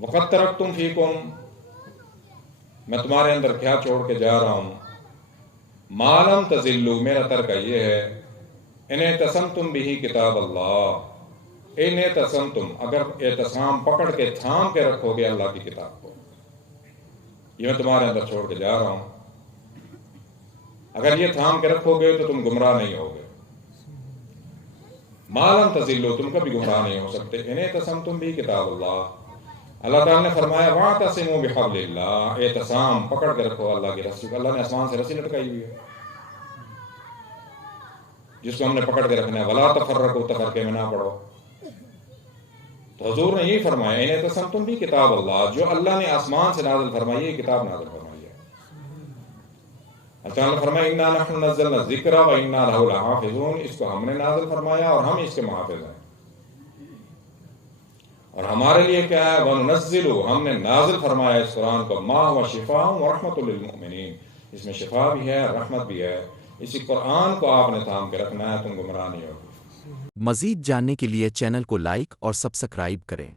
وقد ترکتم فیکم، میں تمہارے اندر کیا چھوڑ کے جا رہا ہوں، ما لم تزلوا، میرا ترکہ یہ ہے، ان اعتصمتم بہ کتاب اللہ، ان اعتصمتم، اگر اعتصام پکڑ کے تھام کے رکھو گے اللہ کی کتاب کو، یہ میں تمہارے اندر چھوڑ کے جا رہا ہوں، اگر یہ تھام کے رکھو گے تو تم گمراہ نہیں ہوگے، ما لم تزلوا، تم کبھی گمراہ نہیں ہو سکتے، ان اعتصمتم بہ کتاب اللہ۔ اللہ تعالیٰ نے فرمایا واعتصموا بحبل اللہ، اعتصام پکڑ کے رکھو اللہ کی رسی کو۔ اللہ نے آسمان سے رسی لٹکائی ہوئی ہے جس کو ہم نے پکڑ کے رکھنا ہے، ولا تفرقوا، تفرقے میں نہ پڑو۔ تو حضور نے یہی فرمایا ان اعتصمتم بہ کتاب اللہ، جو اللہ نے آسمان سے نازل فرمائی ہے، کتاب نازل فرمائی ہے۔ اللہ تعالیٰ نے فرمایا انا نحن نزلنا الذکر وانا لہ لحافظون، اس کو ہم نے نازل فرمایا اور ہم اس کے محافظ ہیں۔ اور ہمارے لیے کیا ہے، وَنُنَزِّلُ، ہم نے نازل فرمایا اس قرآن کو، مَا هُوَ شِفَاءٌ وَرَحْمَةٌ لِّلْمُؤْمِنِينَ، اس میں شفا بھی ہے رحمت بھی ہے۔ اسی قرآن کو آپ نے تھام کے رکھنا ہے، تم گمراہ نہیں ہوگے۔ مزید جاننے کے لیے چینل کو لائک اور سبسکرائب کریں۔